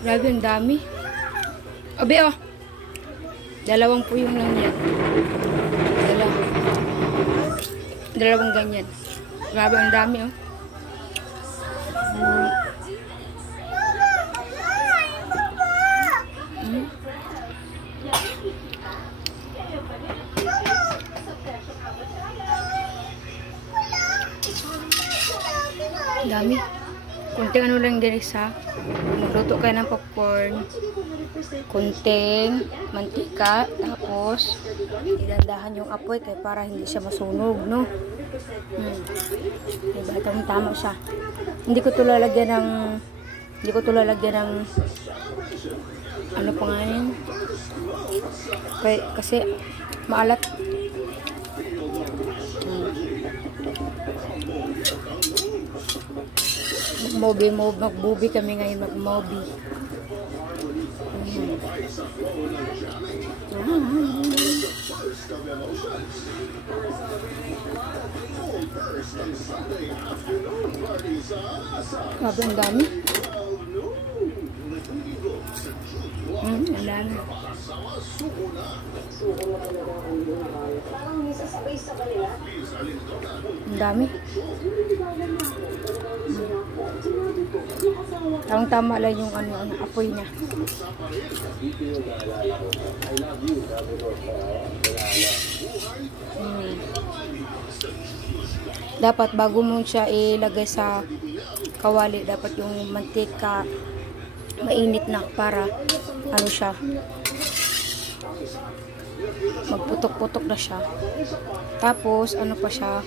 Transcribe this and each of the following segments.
Grabe, ang dami. Abi, oh. Dalawang po yung lang yan. Dalawang ganyan. Grabe, ang dami, oh. Dami. Kunting ano lang guys ha. Magluto kayo ng popcorn. Kunting mantika. Tapos, idandahan yung apoy kaya para hindi siya masunog, no? Diba? Tama siya. Hindi ko ito lalagyan ng ano pa nga yun? Kasi maalat. Mag-movie kami ngayon, mag-movie. Grabe, ang dami. Ang dami. Ang dami. Tama lang yung ano apoy niya. Dapat bago mo siya ilagay sa kawali, dapat yung mantika mainit na para ano siya, magputok-putok na siya. Tapos ano pa siya,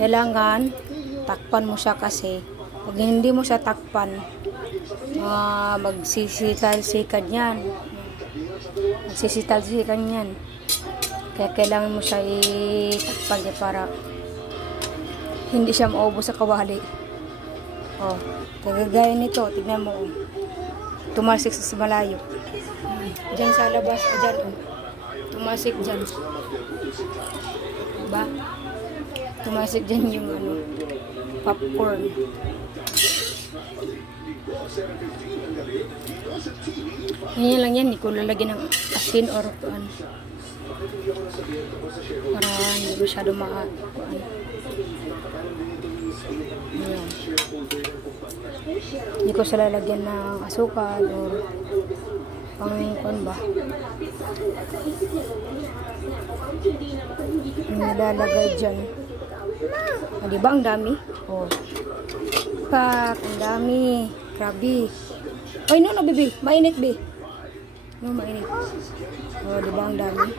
kailangan takpan mo siya kasi pag hindi mo siya takpan, magsisital-sikan yan. Magsisital-sikan yan. Kaya kailangan mo siya itakpan niya para hindi siya maubos sa kawali. Oh, kagagaya nito, tignan mo. Tumalsik sa malayo. Diyan sa labas, diyan. Tumalsik diyan. Diba? Tumalsik diyan yung ano, popcorn. Ganyan lang yan, hindi ko lalagyan ng asin or ano, para hindi masyado hindi ko sila lalagyan ng asukal or pang ba yung nilalagay dyan. Diba ang dami? Oh, pak, ang dami. Grabe. Ay, no, baby. Mainit, be. No, mainit. Oh, diba ang dami?